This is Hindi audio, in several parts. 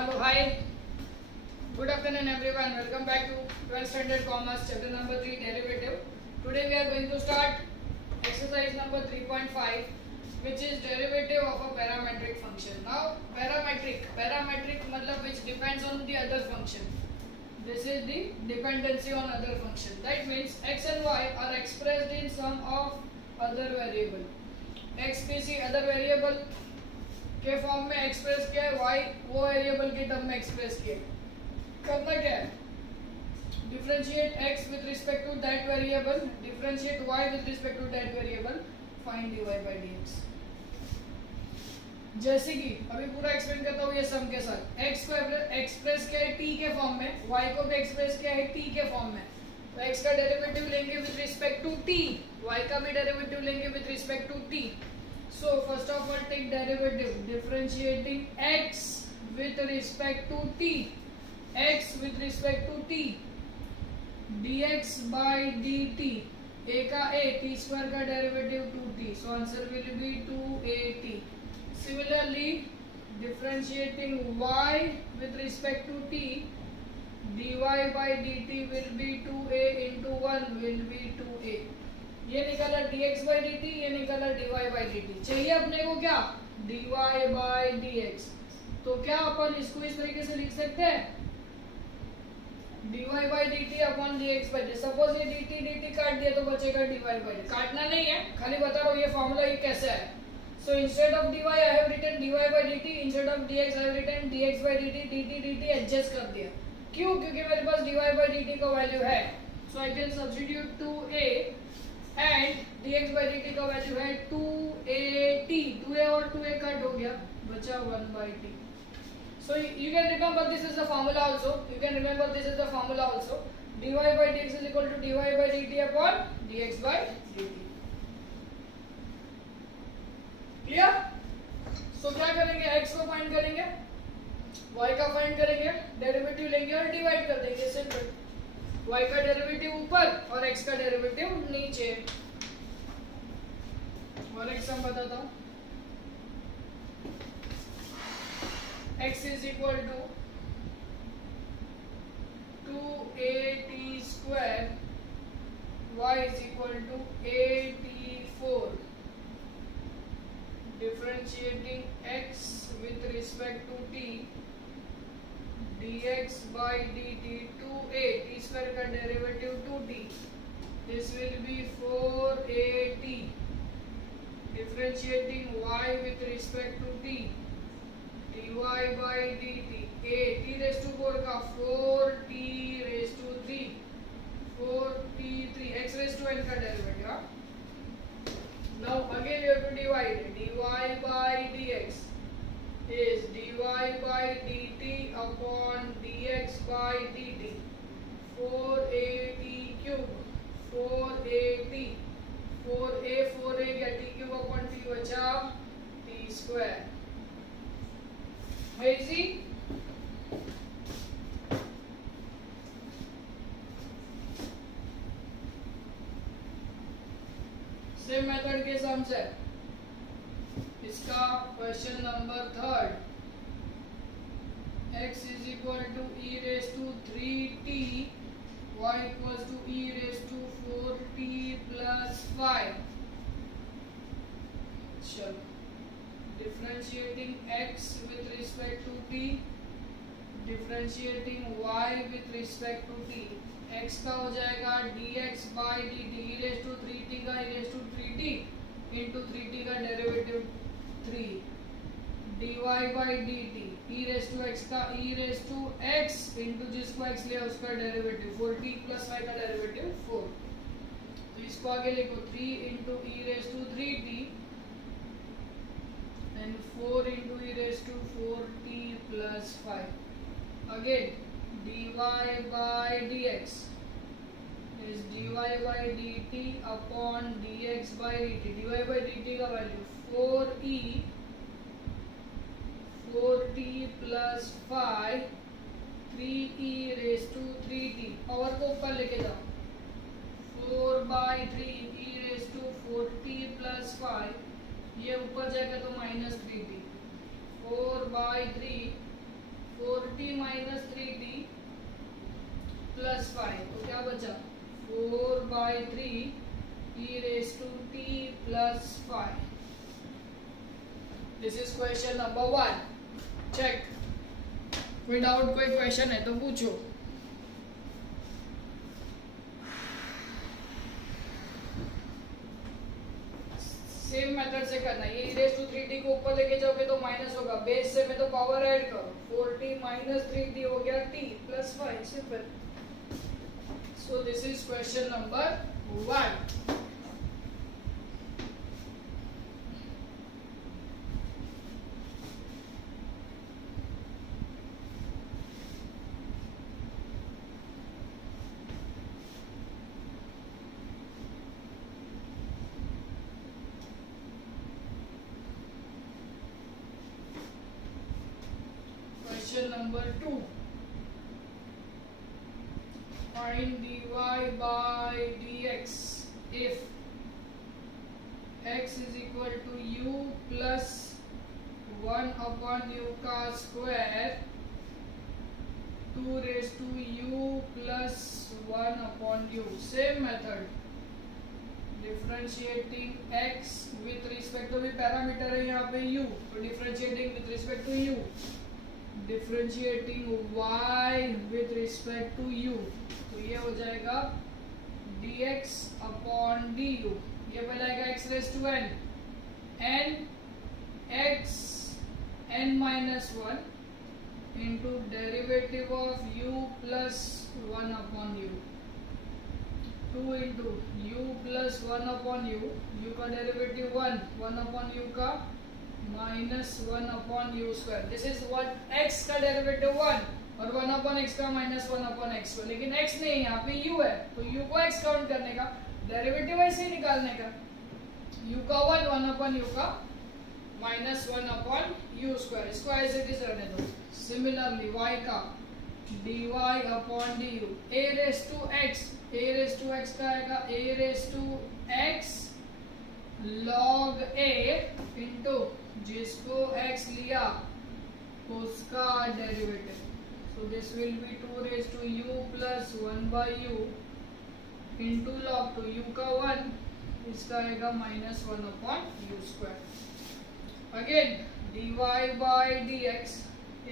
Hello, hi. Good afternoon, everyone. Welcome back to 12th Standard Commerce, chapter number 3, Derivative. Today we are going to start exercise number 3.5, which is derivative of a parametric function. Now, parametric matlab which depends on the other function. This is the dependency on other function. That means x and y are expressed in sum of other variable. x किसी other variable के फॉर्म में एक्सप्रेस किया है, y वो वेरिएबल के टर्म में एक्सप्रेस किया है. करना क्या है? Differentiate x with respect to that variable, differentiate y with respect to that variable, find dy by dx. जैसे कि अभी पूरा एक्सप्लेन करता हूँ ये सम के साथ. x को एक्सप्रेस किया है t के फॉर्म में, y को भी एक्सप्रेस किया है t के फॉर्म में. तो x का डेरिवेटिव लेंगे with respect to t, y का भी डेरिवेटिव लेंगे with respect to t. So first of all take derivative, differentiating x with respect to t, x with respect to t, dx by dt, a का a, t square का derivative 2t, so answer will be 2at. Similarly differentiating y with respect to t, dy by dt will be 2a into 1 will be 2a. ये निकाला dx by dt, ये निकाला dy by dt. चाहिए अपने को क्या? dy by dx. तो क्या अपन इसको इस तरीके से लिख सकते हैं? dy by dt upon dx by dt. Suppose ये dt काट दिया तो बचेगा dy by dt. काटना नहीं है, खाली बता रहा हूँ ये फॉर्मूला ये कैसे है. So instead of dy I have written dy by dt, instead of dx I have written dx by dt. dt adjust कर दिया. क्यों? क्योंकि मेरे पास dy by dt का वैल्यू है. So I can substitute 2a and dx by dt का वैल्यू है 2at. 2a और 2a कट हो गया, बचा 1/t. So you can remember this is the formula also. You can remember this is the formula also. dy by dx is equal to dy by dt upon dx by dt. Clear? So क्या करेंगे? x को फाइंड करेंगे, y का फाइंड करेंगे, डेरिवेटिव लेंगे और डिवाइड कर देंगे. सिंपल. y का डेरिवेटिव ऊपर और x का डेरिवेटिव नीचे. और एक सम बताता हूँ. x is equal to 2at square, y is equal to 84. Differentiating x with respect to t, dx by dt 2a, t square का derivative 2t, this will be 4at. Differentiating y with respect to t, dy by dt, a t raised to 4 का 4t raised to 3, 4t3, x raised to n का derivative. Now again you have to divide. dy by dx is dy by dt upon dx by dt. 4at cube, 4at, 4a 4a गया, t cube upon t बचा t square. है इजी? सेम मेथड के सम से इसका question number 3. x is equal to e raised to 3t, y equals to e raised to 4t plus 5. चलो, differentiating x with respect to t, differentiating y with respect to t. x का हो जाएगा dx by dt, e raised to 3t का e raised to 3t into 3t का derivative 3, dy by dt, e raised to x का e raised to x into जिसको x लिया उसका डेरिवेटिव 4t plus 5 का डेरिवेटिव 4. तो इसको आगे लिखो 3 into e raised to 3t and 4 into e raised to 4t plus 5. Again dy by dx is dy by dt upon dx by dt. dy by dt का value 4e 4t plus 5, 3e raised to 3t. Power को ऊपर लेके जाओ. 4 by 3 e raised to 4t plus 5, ये ऊपर जाएगा तो -3t. 4 by 3 4t minus 3t plus 5, तो क्या बचा 4/3 e raised to t plus 5. This is question number 1. Check. कोई डाउट, कोई क्वेश्चन है तो पूछो. सेम मेथड से करना. ये e raised to 3t को ऊपर लेके जाओगे तो माइनस होगा. बेस से में तो पावर ऐड करो. 4t माइनस 3t हो गया t plus 5. Simple. So this is question number 1. Question number 2. Find dy by dx if x is equal to u plus 1 upon u का square 2 raised to u plus 1 upon u. Same method. Differentiating x with respect to भी पैरामीटर है यहाँ पे u, तो differentiating with respect to u. Differentiating y with respect to u, तो ये हो जाएगा dx upon du. ये पहले आएगा x raised to n, n x n minus 1 into derivative of u plus 1 upon u. 2 into u plus 1 upon u, u का डेरिवेटिव 1, 1 upon u का minus 1 upon u square. This is what x का डेरिवेटिव 1 और 1 अपॉन x का माइनस 1 अपॉन x. लेकिन x नहीं, यहाँ पे u है, तो u को x काउंट करने का, डेरिवेटिव ऐसे ही निकालने का. u का 1, 1 अपॉन u का माइनस 1 अपॉन यू स्क्वायर. इसको एज इट इज रहने दो. सिमिलरली y का dy upon du. a raise to x का आएगा a raise to x log a into जिसको x लिया उसका derivative. So this will be 2 raise to u plus 1 by u into log 2 u का 1, इसका आएगा minus 1 upon u square. Again dy by dx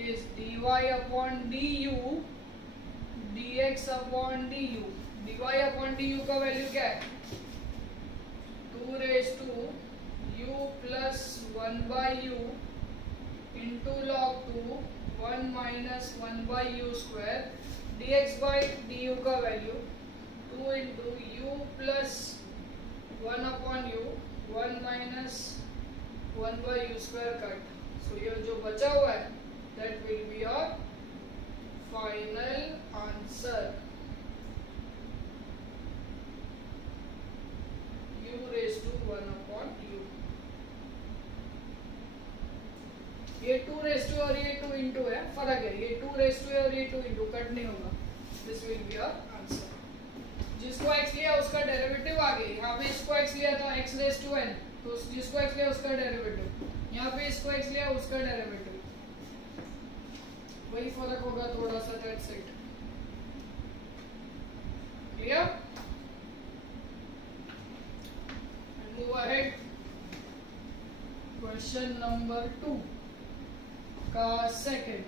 is dy upon du dx upon du. dy upon du का वैल्यू क्या है 2 raise to u plus 1 by u into log 2 1 minus 1 by u square. dx by du का value 2 into u plus 1 upon u 1 minus 1 by u square cut. So ये जो बचा हुआ है that will be your final answer. u raise to 1 upon u. ये 2 रेज टू और ये 2 इंटू है, फर्क है. ये 2 रेज टू है और ये 2 इंटू, कट नहीं होगा. This will be your answer. जिसको x लिया उसका डेरिवेटिव आ गया. यहाँ पे इसको x लिया था x रेज टू n, तो जिसको x लिया उसका डेरिवेटिव. यहाँ पे इसको x लिया उसका डेरिवेटिव. वही फर्क होगा थोड़ा सा. That's it. Clear? Move ahead. Question number 2 का सेकेंड.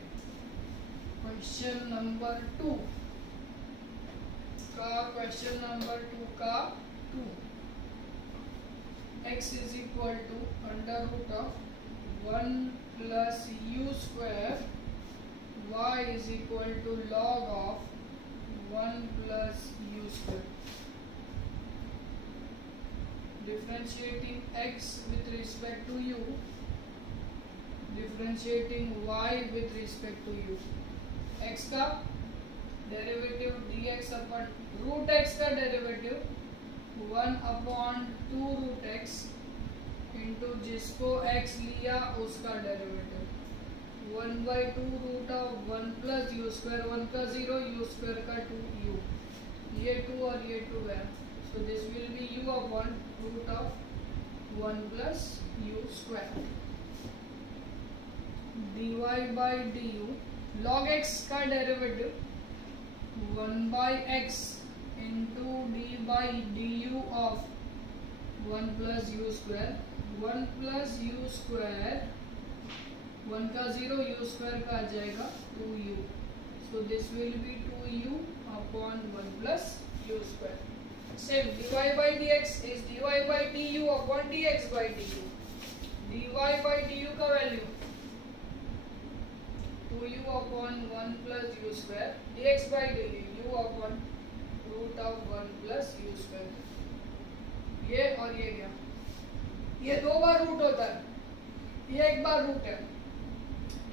क्वेश्चन नंबर 2 का 2. x is equal to under root of 1 plus u square, y is equal to log of 1 plus u square. Differentiating x with respect to u, differentiating y with respect to u. x का derivative dx upon root x का derivative 1 upon 2 root x into जिसको x लिया उसका derivative 1 by 2 root of 1 plus u square. 1 का 0, यू स्क्वायर का 2u. ये 2 और ये 2 है. So this will be u upon root of 1 plus u square. dy by du log x का derivative 1/x into D by D you of 1 plus u square, 1 plus u square, 1 का 0, यू स्क्वायर का आ जाएगा 2u, so this will B 2u upon 1 plus u square. Same dy by dx is dy by du upon dx by du. dy by du का value 2u upon 1 plus u square, dx by du u upon root of 1 plus u square. ये और ये क्या, ये 2 बार रूट होता है, ये 1 बार रूट है.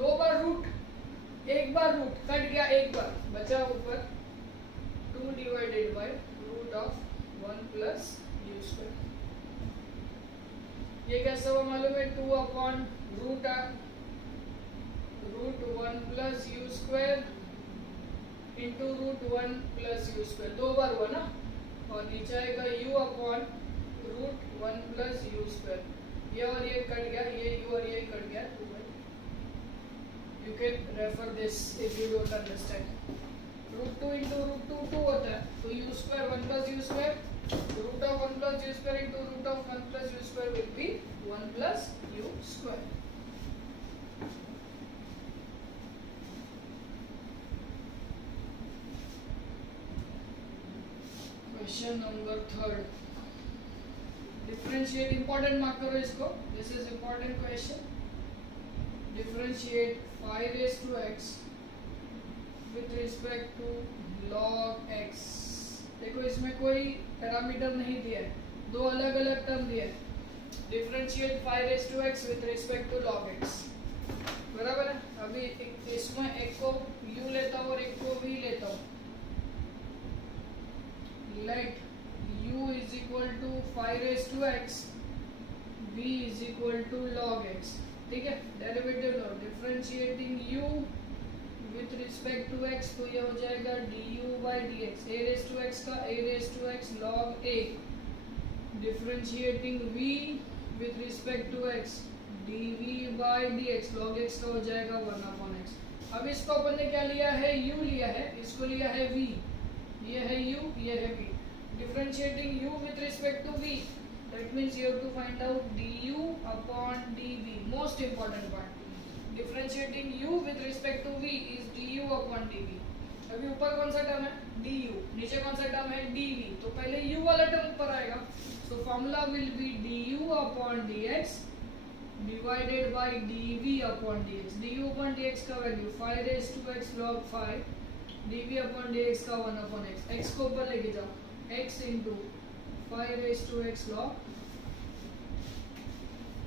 2 बार रूट, 1 बार रूट, कट गया 1 बार, बचा ऊपर 2 divided by root of 1 plus u square. ये कैसे हुआ मालूम है, 2 upon root 1 plus u square into root 1 plus u square, 2 बार हुआ ना, और नीचे आएगा u upon root 1 plus u square. ये और ये कट गया, ये u और ये कट गया 2 by. You can refer this if you don't understand. Root 2 into root 2 2 होता है, तो u square 1 plus u square, root of 1 plus u square into root of 1 plus u square will be 1 plus u square. Question number 3. Differentiate, important mark करो इसको, this is important question. Differentiate 5 raised to x with respect to log x. देखो इसमें कोई पैरामीटर नहीं दिया है, 2 अलग अलग टर्म दिया है. Differentiate 5 raised to x with respect to log x, बराबर है. अभी इसमें एक को u लेता हूँ और एक को v लेता हूँ. Let u is equal to 5 raised to x, v is equal to log x. ठीक है, डेरिवेटिव लो, differentiating u with respect to x, तो ये हो जाएगा du by dx, a raised to x का a raised to x log a. Differentiating v with respect to x, dv by dx log x का हो जाएगा 1 अपॉन x. अब इसको अपन ने क्या लिया है, u लिया है, इसको लिया है v, ये है u, ये है v. Differentiating u with respect to v, that means you have to find out du upon dv, most important part. Differentiating u with respect to v is du upon dv. अभी ऊपर कौन सा टर्म है, du, नीचे कौन सा टर्म है, dv, तो पहले u वाला टर्म ऊपर आएगा, so formula will be du upon dx divided by dv upon dx. du upon dx का value 5 raised to x log 5, dv upon dx का 1 upon x. x को ऊपर लेके जाओ, x into 5 raised to x log.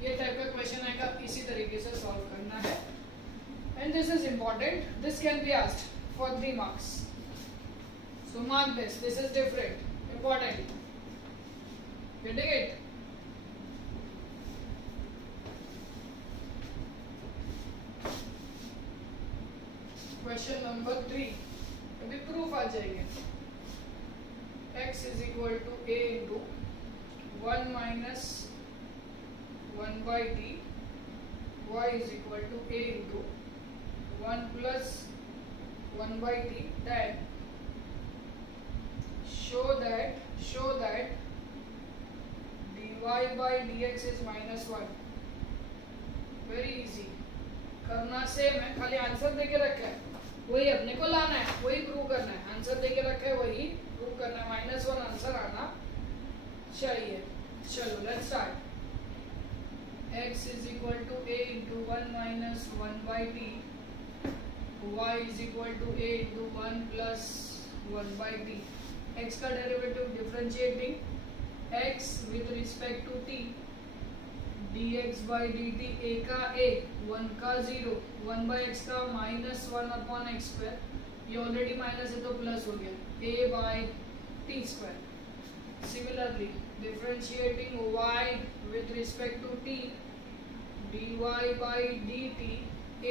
ये टाइप का क्वेश्चन आएगा, इसी तरीके से सॉल्व करना है. And this is important, this can be asked for 3 marks, so mark this, this is different, important, getting it? Question number 3. अभी प्रूफ आ जाएंगे. x is equal to a into 1 minus 1 by t, y is equal to a into 1 plus 1 by t, then show that dy by dx is minus 1. Very easy, करना सेम है, खाली आंसर देके रखा है, वही अपने को लाना है, वही प्रूव करना है. आंसर देके रखा है, वही प्रूव करना है. -1 आंसर आना चाहिए. चलो let's start. x is equal to a into 1 minus 1 by t, y is equal to a into 1 plus 1 by t. x का derivative differentiating x with respect to t, dx by dt, a का a, 1 का 0, 1 by x का -1 upon x square, ये ऑलरेडी माइनस है तो प्लस हो गया, a by t square. Similarly, differentiating y with respect to t, dy by dt,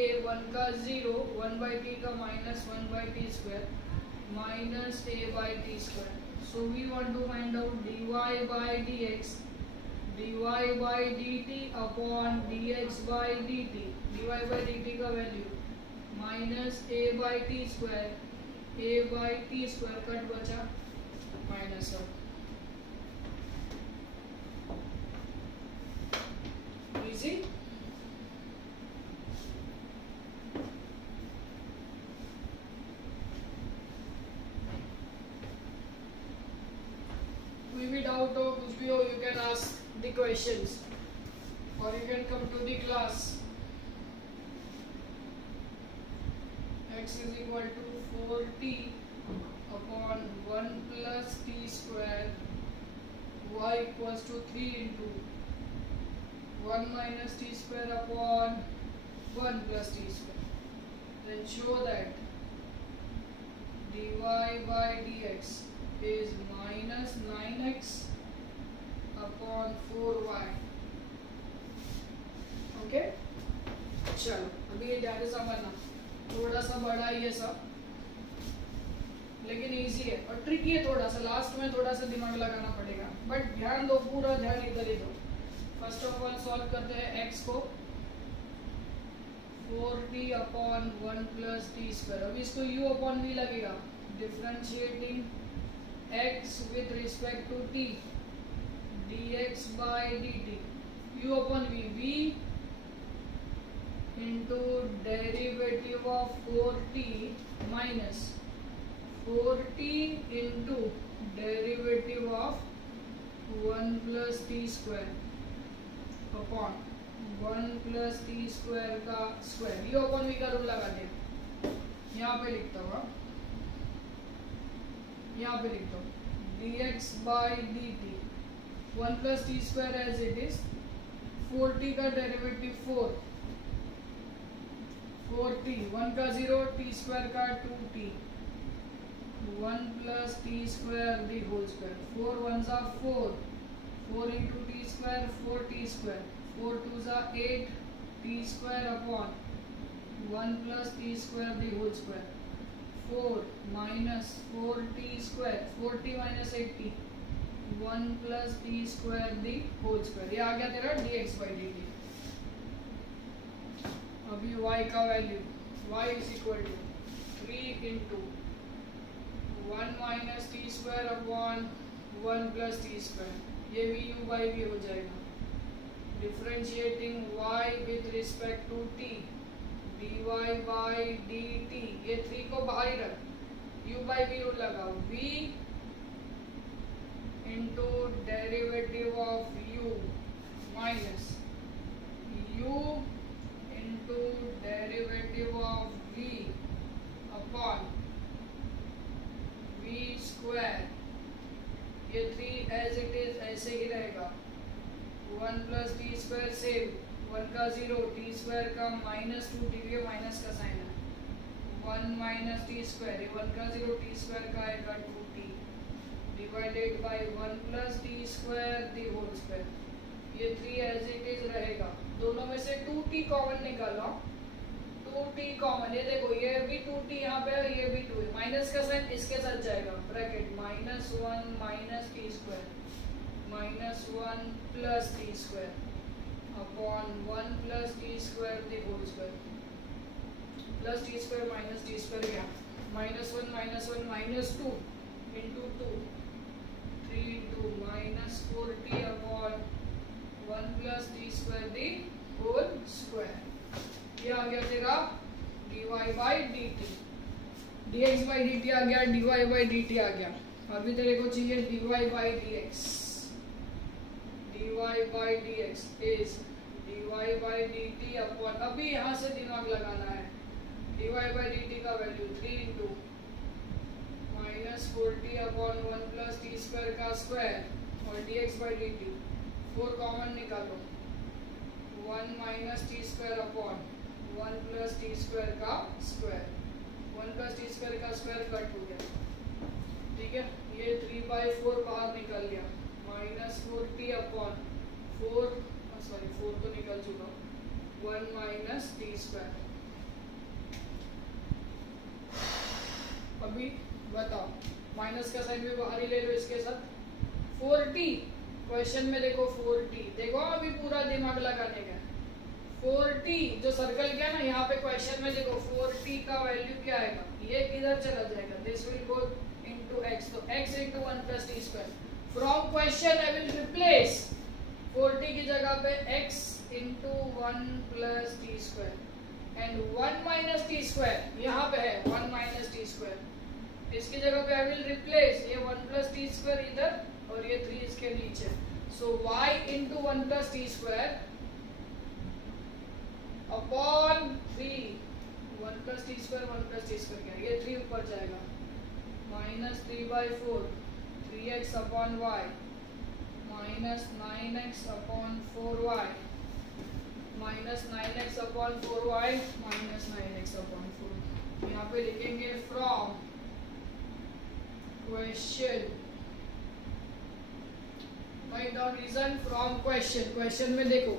a 1 का 0, 1 by t का -1 by t square, minus a by t square. So we want to find out dy by dx, dy by dt upon dx by dt. dy by dt का value minus a by t square, a by t square cut बचा माइनस वन। इजी। कोई भी डाउट हो, कुछ भी हो, you can ask the questions और you can come to the class. x is equal to 4t upon 1 plus t square, y equals to 3 into 1 minus t square upon 1 plus t square. Then show that dy by dx is minus 9x upon 4y. Okay, चलो अभी ये ध्यान से समझना, थोड़ा सा बड़ा है ये सब, लेकिन इजी है और ट्रिकी है थोड़ा सा, लास्ट में थोड़ा सा दिमाग लगाना पड़ेगा, बट ध्यान दो, पूरा ध्यान इधर ही दो। फर्स्ट ऑफ ऑल सॉल्व करते हैं x को, 4t upon 1 plus t square. अभी इसको u अपॉन v लगेगा, differentiating x with respect to t, dx by dt, u upon v, v into derivative of 4t minus 4t into derivative of 1 plus t square upon 1 plus t square का स्क्वायर। ये अपन v का रूल लगा दिया, यहाँ पे लिखता हूँ, यहाँ पे लिखता हूँ dx by dt 1 plus t square as it is, 4t का डेरिवेटिव 4, 4t, 1 का 0, t स्क्वायर का 2t, 1 plus t square the whole square, 4 1 जा 4, 4 into T square 4t square, 4 2 जा 8 t square upon 1 plus t square the whole square, 4 minus 4t square, 4t minus 8t, 1 plus t square the whole square. ये आ गया तेरा dx बाई dt। अभी y का value, y is equal to 3 into 1 minus t square upon 1 plus t square, ये भी u बाई v हो जाएगा, differentiating y with respect to t, dy by dt, ये 3 को बाहर ही रख, u बाई v रूल लगाओ, v into derivative of u minus u into derivative of v upon v square, ये 3 as it is ऐसे ही रहेगा, 1 plus t square सेम, 1 का 0, t स्क्वायर का माइनस 2t, ये माइनस का साइन है, 1 माइनस टी स्क्वायर, ये 1 का 0, t स्क्वायर का आएगा 2t, divided by 1 plus t square the whole square, ये 3 एज इट इज रहेगा, दोनों में से 2t कॉमन निकालो, 2t कॉमन, ये देखो ये भी 2t यहाँ पे है, ये भी 2 है, माइनस का साइन इसके साथ जाएगा, bracket minus 1 minus t square minus 1 plus t square upon 1 plus t square the whole square, plus t square minus t square गया, minus 1 minus 2 into 2, 3 into minus 4t upon 1 plus t square the whole square. ये आ गया तेरा dy by dt, dx by dt आ गया, dy बाई dt आ गया। अभी तेरे को चाहिए dy by dx, dy by dx is dy by dt upon, अभी यहाँ से दिमाग लगाना है, dy बाई dt का value 3 into minus 4t upon 1 plus t square का स्क्वायर और dx बाई dt, 4 कॉमन निकालो, 1 minus t square upon 1 plus t square का स्क्वायर, 1 प्लस टी स्क्वायर का स्क्वायर कट हो गया, ठीक है, ये 3/4 बाहर निकल गया, माइनस 4t अपॉन 4 तो निकल चुका, 1 माइनस टी स्क्वायर। अभी बताओ, माइनस का साइन भी बाहर ही ले लो इसके साथ, 4t क्वेश्चन में देखो 4t, देखो अभी पूरा दिमाग लगाने का, 4t जो सर्कल किया ना यहाँ पे क्वेश्चन में देखो 4t का वैल्यू क्या आएगा, ये इधर चला जाएगा, this will go into x, तो x into 1 plus t square. From question I will replace 4t की जगह पे x into 1 plus t square and 1 minus t square यहाँ पे है 1 minus t square, इसकी जगह पे आई विल रिप्लेस ये 1 plus t square इधर और ये 3 इसके नीचे, सो y into 1 plus t square upon 3, 1 plus t square 1 plus t square क्या, ये 3 ऊपर जाएगा, minus 3/4 3x upon y minus 9x upon 4y minus 9x upon 4y minus 9x upon 4, यहाँ पे लिखेंगे from question, write down reason from question. Question में देखो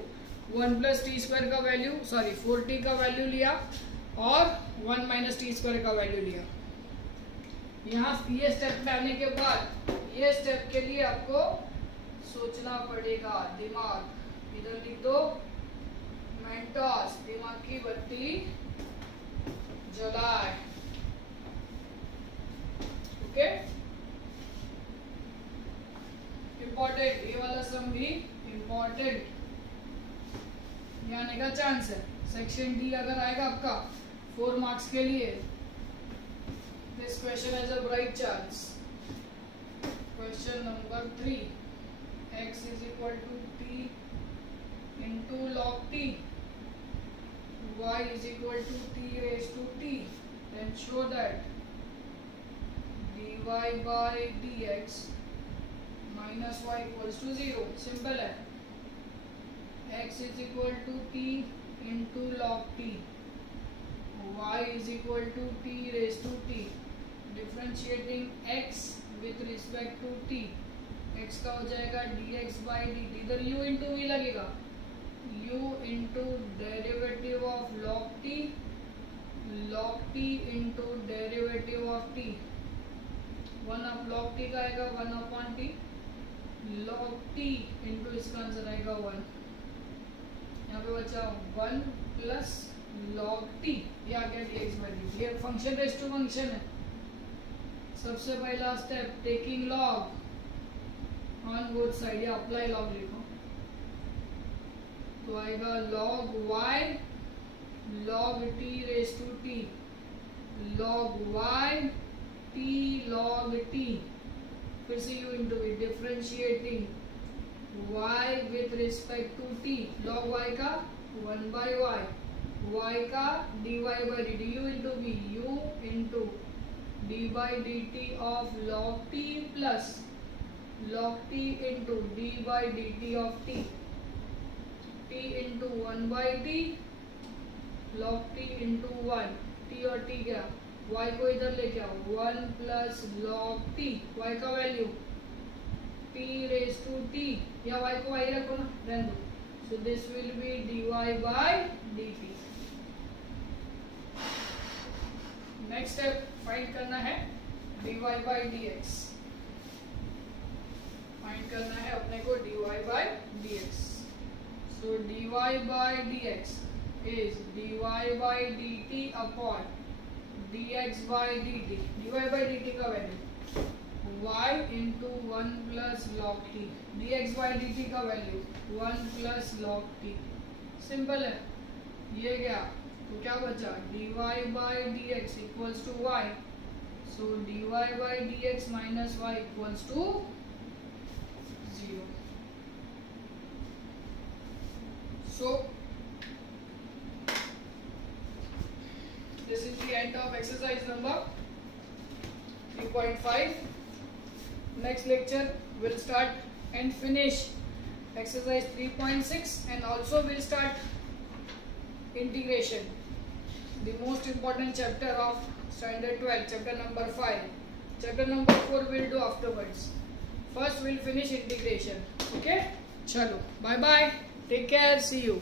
1 plus t square का वैल्यू, सॉरी 4t का वैल्यू लिया और 1 minus t square का वैल्यू लिया. यहाँ ये स्टेप में आने के बाद ये स्टेप के लिए आपको सोचना पड़ेगा, दिमाग इधर लिख दो, मेंटोस दिमाग की बत्ती जलाए. ओके, इम्पोर्टेंट, ये वाला सम भी इम्पोर्टेंट, आने का चांस है. सेक्शन डी अगर आएगा आपका 4 मार्क्स के लिए, this question has a bright chance. Question number 3, x is equal to t into log t, y is equal to t raised to t, then show that dy by dx minus y equals to 0. Simple है. x is equal to t into log t, y is equal to t raised to t, differentiating x with respect to t, x का हो जाएगा dx by dt, इधर u into v लगेगा, u into derivative of log t into derivative of t, 1 of log t का आएगा 1 upon t, log t into इसका आंसर आएगा 1, यहाँ पे बचा 1 प्लस log t, ये आ गया dx by dt. ये फंक्शन रेज टू फंक्शन है. सबसे पहला step taking log on both side, या अप्लाई लॉग लिखो तो आएगा log y log t raise to t log y t log t, फिर से u into v, differentiating y with respect to t, log y का 1 by y, y का dy by dt, u into v, u into d by dt of log t plus log t into d by dt of t, t into 1 by t log t into 1, t और t क्या, y को इधर लेके आओ 1 plus log t, y का value t raised to t, या y को y रखो ना, रहने दो, so this will be dy by dt. Next step find करना है dy by dx, फाइंड करना है अपने को dy by dx, so dy by dx is dy by dt upon dx by dt, dy by dt का value y into 1 plus log t, dx by dt का value 1 plus log t. Simple है. ये क्या, तो क्या बचा, dy by dx equals to y, so dy by dx minus y equals to 0. So this is the end of exercise number 3.5. Next lecture will start and finish exercise 3.6 and also will start integration, the most important chapter of standard 12, chapter number 5. Chapter number 4 we'll do afterwards. First we'll finish integration. Okay, chalo, bye bye, take care, see you.